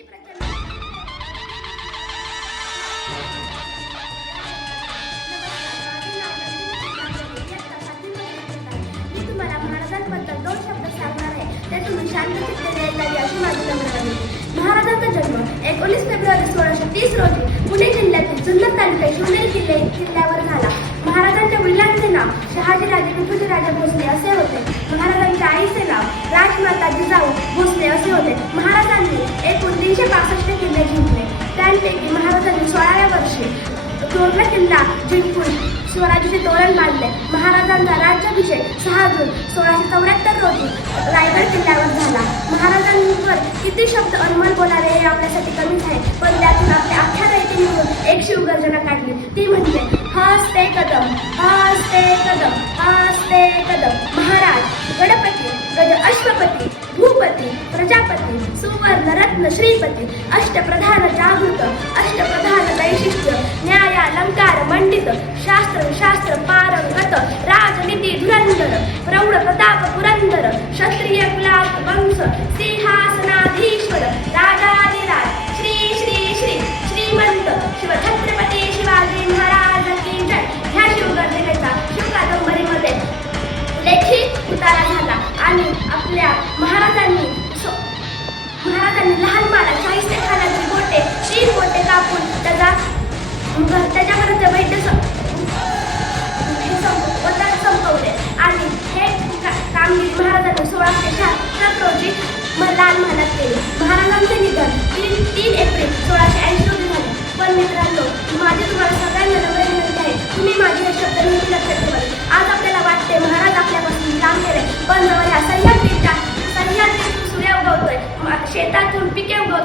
किती प्रचंड मी तुम्हाला महाराजांबद्दल 2 शब्द सांगणार आहे. ते तुम्ही शांत चित्ताने ऐकावे अशी माझी नम्र विनंती. महाराजांचा जन्म 19 फेब्रुवारी 1630 रोजी पुणे जिल्ह्यातील जुन्नर तालुक्यात शिवनेरी किल्ल्यावर झाला. महाराजांच्या वडिलांचे नाव शहाजीराजे विठोजीराजे भोसले असे होते. महाराजांच्या आईचे नाव राजमाता जिजाऊ भोसले असे होते. महाराजांनी एकूण 365 किल्ले जिंकले. त्यांपैकी महाराजांनी 16व्या वर्षी तोरणा किल्ला जिंकून स्वराज्याचे तोरण बांधले. महाराजांचा राज्याभिषेक 6 जून 1674 रोजी रायगड किल्ल्यावर झाला. महाराजांवर किती शब्द अनमोल बोलावे हे आपल्यासाठी कमीच आहे, पण त्यातून आपल्या अख्ख्या दैत्यातून एक शिवगर्जना काढली. ती म्हणजे हस्ते कदम, हस्ते कदम, हस्ते कदम. महाराज गणपती, गज अश्वपती, भूपती, प्रजापती, सुवर्ण रत्न श्रीपती, अष्टप्रधान जागृत, अष्टप्रधान वैशिष्ट्य, न्यायालंकार मंडित, शास्त्र पारंगत, राजनीती धुरंधर, प्रौढ प्रताप पुरंदर, क्षत्रिय कुलात वंश, सिंहासनाधीश्वर, राजाधिराज, श्री श्री श्री श्रीमंत शिवछत्रपती शिवाजी महाराज की जय. ह्या शिवगर्जनेचा शिवकादंबरीमध्ये लेखी उतारा झाला आणि आपल्या महाराजांनी लहान बाळा शाहिस्ते खानाची बोटे 3 बोटे कापून त्याच्यावर वैद्य संपवले आणि हे कामगिरी महाराजांनी 1666 रोजी लाल महालात केली. महाराजांचे निधन 3 एप्रिल 1680 रोजी झाले. पण मित्रांनो, माझी तुम्हाला सगळ्यांना नम्र विनंती आहे, तुम्ही माझे हे शब्द नेहमी लक्षात ठेवा. आज आपल्याला वाटते महाराज आपल्यापासून लांब गेले, पण जवळ ह्या सह्याद्रीतून सूर्य उगवतोय, शेतातून पिके उगवतोय.